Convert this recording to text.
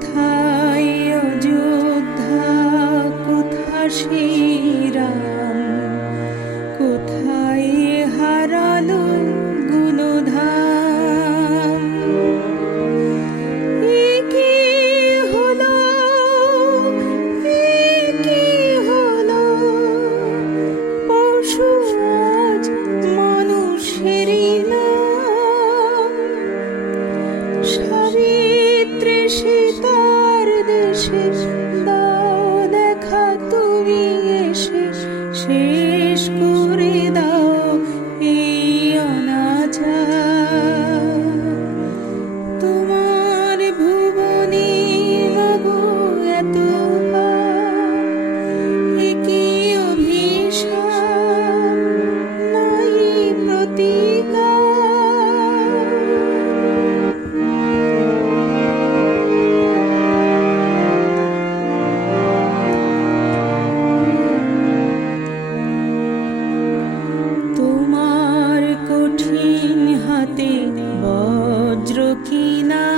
他。শেষ দাও দেখা তুমি এসে শেষ করে দাও এই অনাচা। তোমার ভুবনে মাগো এত একই অভিশাপ, নাই প্রতি 時な